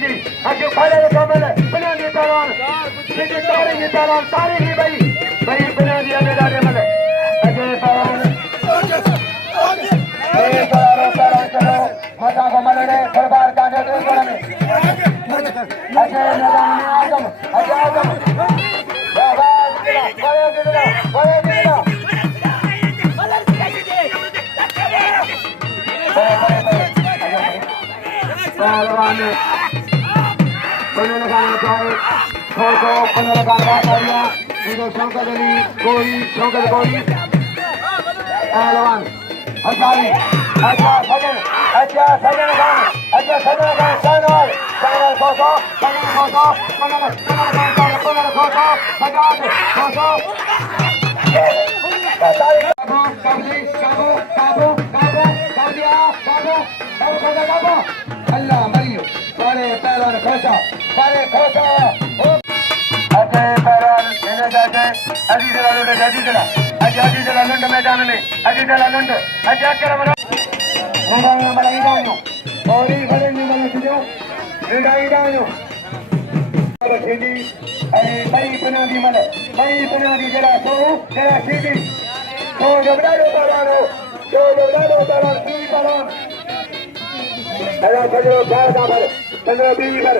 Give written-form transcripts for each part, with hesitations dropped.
सीधी अगे खड़े कमल बना दी तारान सीधी तारे की तारान तारे की भाई बना दिया मेरा रे मल अगे तारान तारान चलो माता को मल रे दरबार का ने दो में अगे मैदान में आजम बाबा बड़े दिला पहलवान पहले लगाना चाहे खो पहले लगाना चाहिए इधर शंकर अली कोई शंकर कोई पहलवान अच्छा सजन खान चैनल खो अल्लाह मरियो सारे पहलवान खोसा अजय पहलवान मैंने जाके अजीज लंड मैदान में अजीज लंड अजय कर मला इदानो और ही बड़े निमन कियो इदानो बछेली अरे बई बना दी जरा सीधी तो जबड़ालो पहलवान की पहलवान हेलो चलो चार का भर 15-20 भर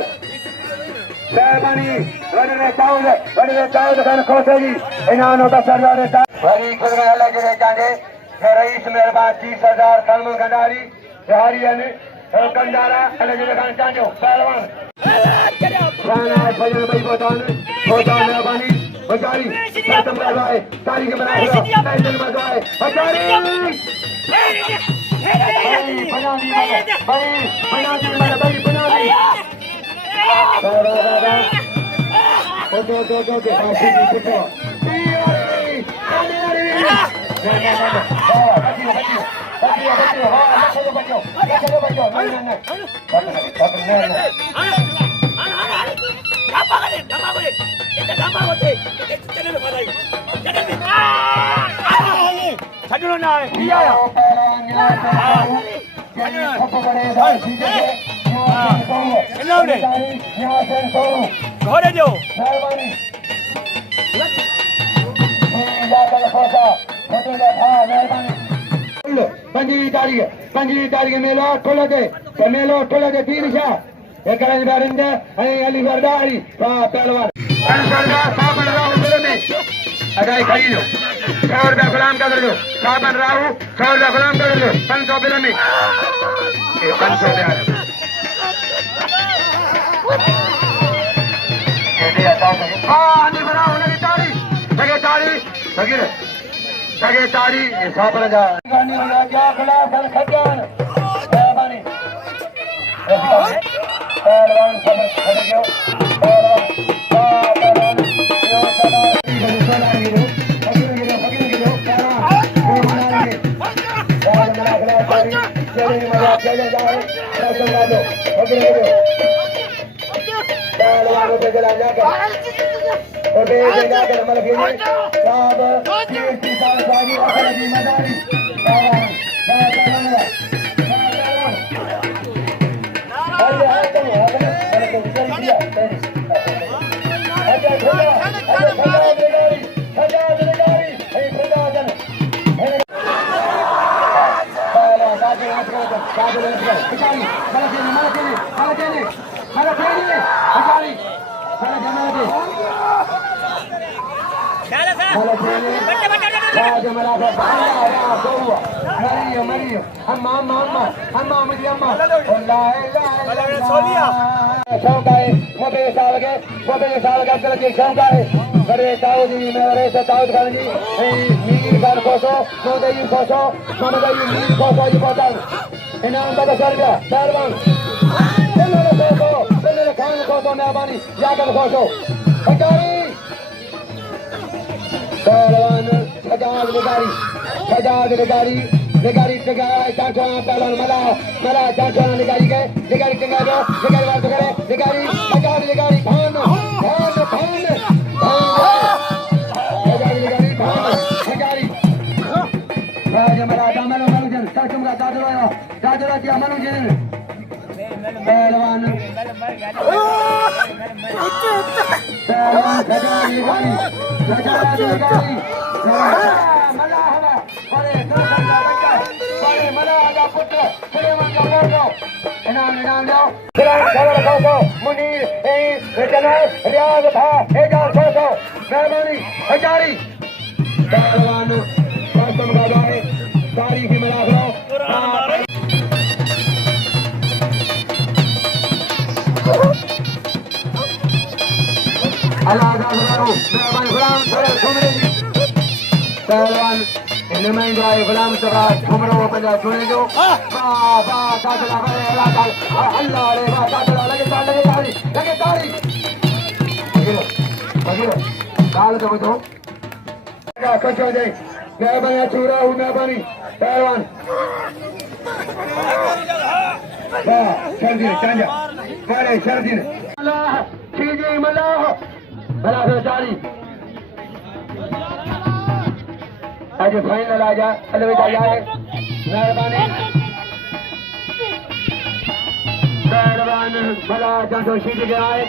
साहबानी वडे दाऊद खान खोसेगी इनाम होता सरदार वरी खुद में अलग रे जाने रईस मेहरबान 30,000 कलम गंडारी बिहारी ने कंडारा अलग रे खान चांजो पहलवान राणा फजल भाई होता मेहरबानी बजारी खत्म कर रहा है तारीख बना रहा है टाइटल बना रहा है बजारी बना दी ओके घरे जो पंजी तारीख मेलो ठोलते तीन शाह एक बारिंद अली बरदारी पहलवान अगाई खड़ी लो 100 रुपया गुलाम कर दो साबन राहू 100 रुपया गुलाम कर दो 500 बिल में 500 सगे तारी साबन जा गानी हो गया खिलाफ खजान पहलवान सब खड़ गयो दाऊद खान जी मीर खान खोसो मोदी खोसो ममदाई मीर खोसो ये बताओ इनाम का 10 रुपया पहलवान खान खोसो मेहरबानी याकर खोसो पहलवान सजाद निगारी पहलवान मला चाचा निगारी के निगारी टिंगा दो निगारी बात करे निगारी सजाद निगारी भान पहलवान तारीखी मिला पहलवान नुमाइंदो आहे गुलाम सभा घुमरो पंहिंजा चुने जो वाह वाह दादला भरे अल्लाह रे वाह दादला लगे ताड़ी भगीरो गाल तो ॿुधो कचो जे महिरबानी चूरा हूं महिरबानी पहलवान वाह शर्जीन चांजा मारे शर्जीन अल्लाह चीजी मल्लाह भला बेचारी आज फाइनल आ जा अलविदा जाए मेहरबानी भला जातो सीधी के आए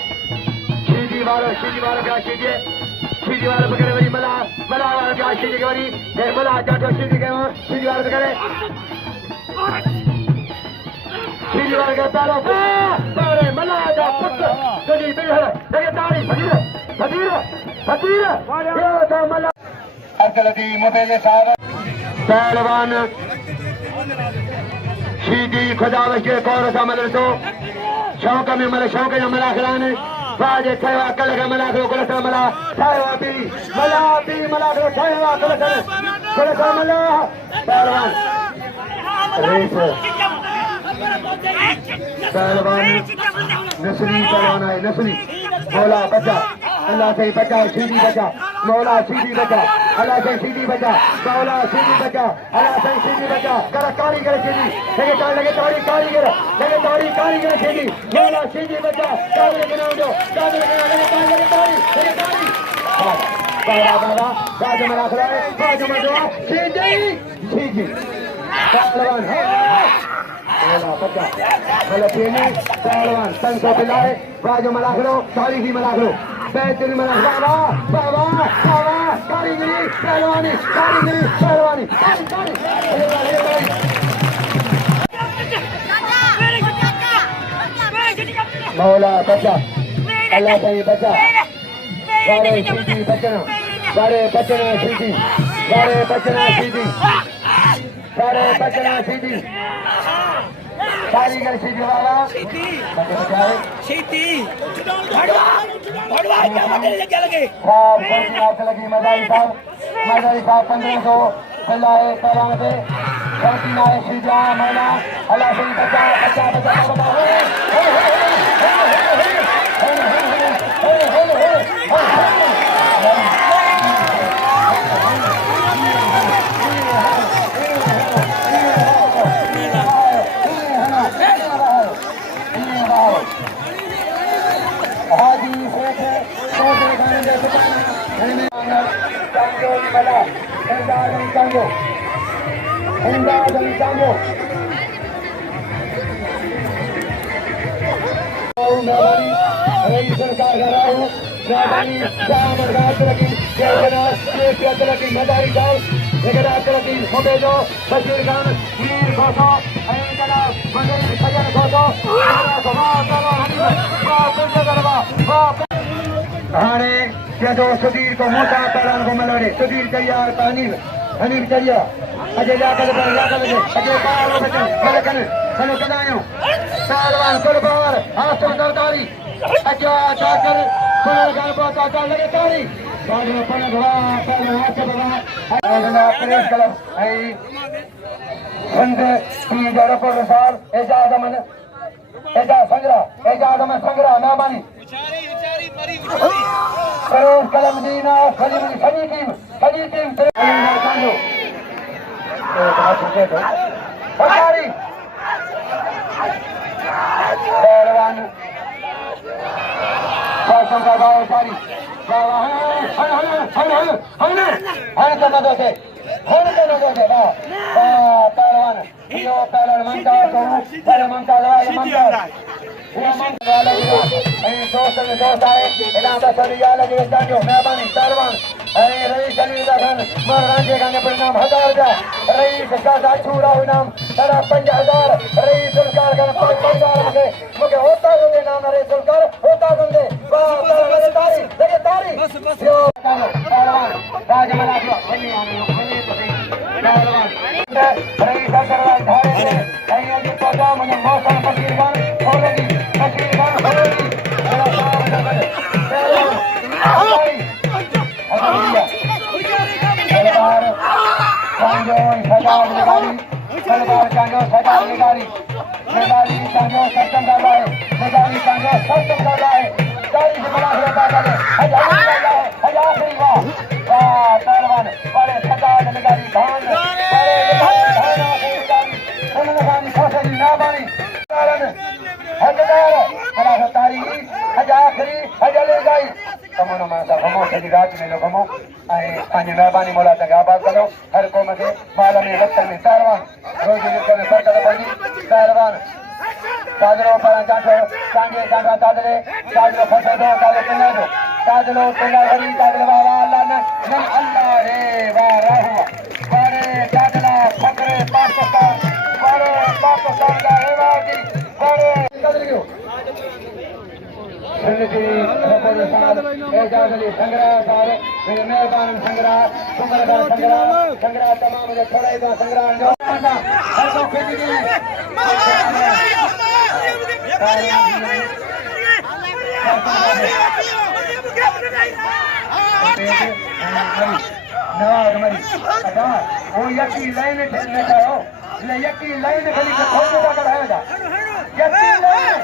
सीधी वाला क्या सीधी वाला पकड़े वरी मला वाला क्या सीधी के वरी ये मला जातो सीधी के सीधी वाला पकड़े सीधी वाला का तारो तारे मला जा पुत्र सीधी बिल लगे तारी फकीर ये तो मला अकलती मुबेले साहब पहलवान सीधी खुदा के कौर सा मदरसो शौक में मल शौक या मला खिलाने बाजे ठेवा कल का मला को कल मला ठेवा पी मला को ठेवा कल मला पहलवान रेस पहलवान नस्ली पहलवान है नस्ली बोला बच्चा अल्लाह से बचा सीधी बचा मौला सीधी बचा अल्लाह से सीधी बचा मौला सीधी बचा अल्लाह से सीधी बचा कर कारीगर सीधी लगे ताड़ी कारीगर सीधी मौला सीधी बचा कारीगर के नाम दो कारीगर के नाम लगे ताड़ी बाबा बाजू में रख रहा है बाजू में दो सीधी पहलवान मौला बचा बोला पीने पहलवान तन को पिलाए बाजू में रख लो तारीखी में रख लो बेहतरीन मना बाबा कारीगरी पहलवानी मौला बचा अल्लाह से बचा सारे सीधी बचना सीधी कारीगर सीधी वाला लगी मदारी साहब 1500 खिलाए पैरान पे आए सीधा मौला अल्लाह से बचा सरकार कर रहा हूँ मदारी साहब बशीर खान मीर घोषो हाणे जो सुधीर को मोटा पैरान को मिलो सुधीर चरिया हनीफ चरिया अजय लाकल अजय पारो बचन मलकन हलो कदायो पहलवान कुलबार आसम सरदारी अजा जाकर सुनल गान पहुंचा जा लगे तारी बाजू में पन भवा पहले हाथ से भवा अगला प्रेस क्लब है संग की जरप साल एजाज संग्रह मेहरबानी प्रेस क्लब दीना सजी टीम पहलवान का गाँव सारी पहलवान यो पहले मंगा को पहले मंगा मंगा वो मंगा लगे ए दोस्त आए इना दा सरिया लगे जानियो मेहरबानी सरवन अरे रईस अली खान महाराजे का परिणाम 1000 का रईस का छूरा हुई नाम सारा 5000 रईस सरकार का 5000 के मुझे होता है नाम रईस सरकार होता बंदे वाह तारी लगे तारी बस यो पहलवान राजमला जो बनी आने पहलवान रईस सरकार धारे से कहीं अभी पौधा मुझे मौसम फकीर खान खोलेगी फकीर खान खोलेगी मेरा सामने सलवार चांदो सजाव निगारी सलवार चांदो सजाव निगारी निगारी चांदो सत्संग कर रहा है निगारी चांदो सत्संग कर रहा है गाड़ी से बड़ा होता है हजार श्री वाह वाह पहलवान बड़े सजाव निगारी धान बड़े धान निगारी सुनने खोसली ना बानी हजार बड़ा तारी हजार श्री हजार गाई कमोनो मासा कमो सजी रात में लोगों आए पानी मेहरबानी मोला तक आवाज करो हर को मते माला में वक्त में पहलवान रोज जिसको में सर कर बनी पहलवान साजरो पर जातो सांगे सांगा तादले साजरो फसे दो तादले पिना दो तादलो पिना हरी तादले वाला अल्लाह ने अल्लाह रे वाह राहु बड़े तादला फकरे पाकिस्तान बड़े पाकिस्तान का हेवाजी बड़े तादले क्यों मेहरबान संग्रह संग्रह तमाम थोड़ा संग्रह वो यकी लाइन यकी लाइन खाली खोलने का कराएगा यकी लाइन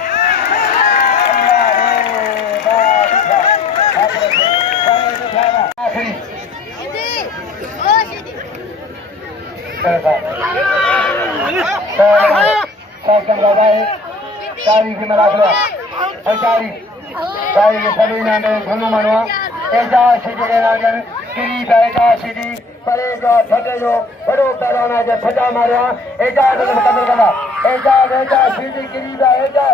तारी की मरा तारी तारी के सभी नाम धुनु मनवा ऐसा सीधी के नाम किरी ऐसा सीधी परे जो छोटे जो बड़ो पहलवाना जो छटा मारा ऐसा कदर करा ऐसा सीधी किरी ऐसा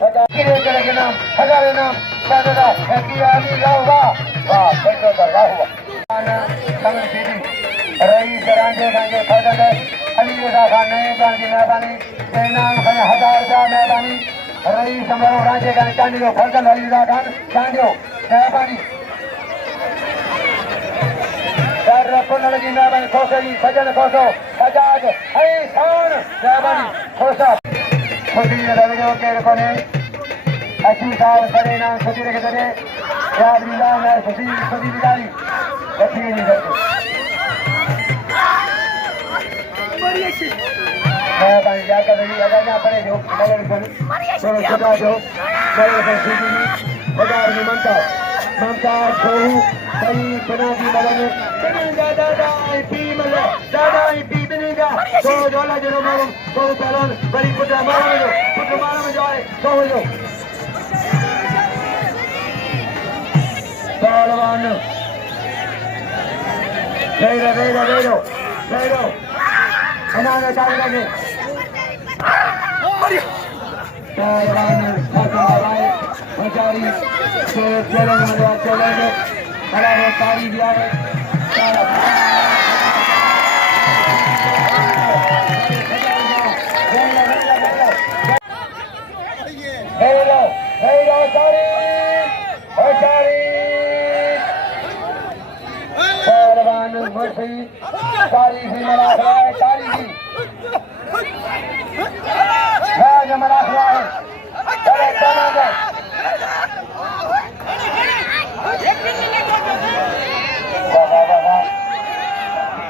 सदा किरे करे के नाम हजारे नाम सदा किया अली लावा वाह पेटो का लावा संग सीधी रई करांगे गांगे फजल अली रजा खान नए जान की मेहरबानी नाम खान 1000 का मेहरबानी रई समरो राजे का चांदियो फजल अली रजा खान चांदियो मेहरबानी सर पुनल की मेहरबानी खोसली सजन खोसो सजाद है शान मेहरबानी खोसा खुदी रविजो के कोने अच्छी साल करे नाम खुदी रखे दे याद मिला मैं खुदी खुदी बिगाड़ी अच्छी नहीं करती मैं पानी जा कर रही अगर ना पड़े जो मगर सुनो सुना जो मेरे से सीधी बाजार में ममता छोहू सही बना दी मगर दादा पी मले दादा पी बनेगा तो जोला जो मालूम तो पहलवान बड़ी कुटा मारो में जाए तो हो जो पहलवान दे दो हमारे चालू लगे पहलवान लगाए बेचारी चलेंगे खड़ा है तारी दिया है पहलवान मुर्शी तारी भी मरा हुआ है तारी भी मरा हुआ है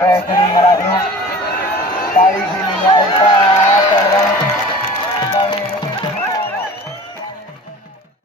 बेहतरीन मरा दिया तारी भी नहीं आएगा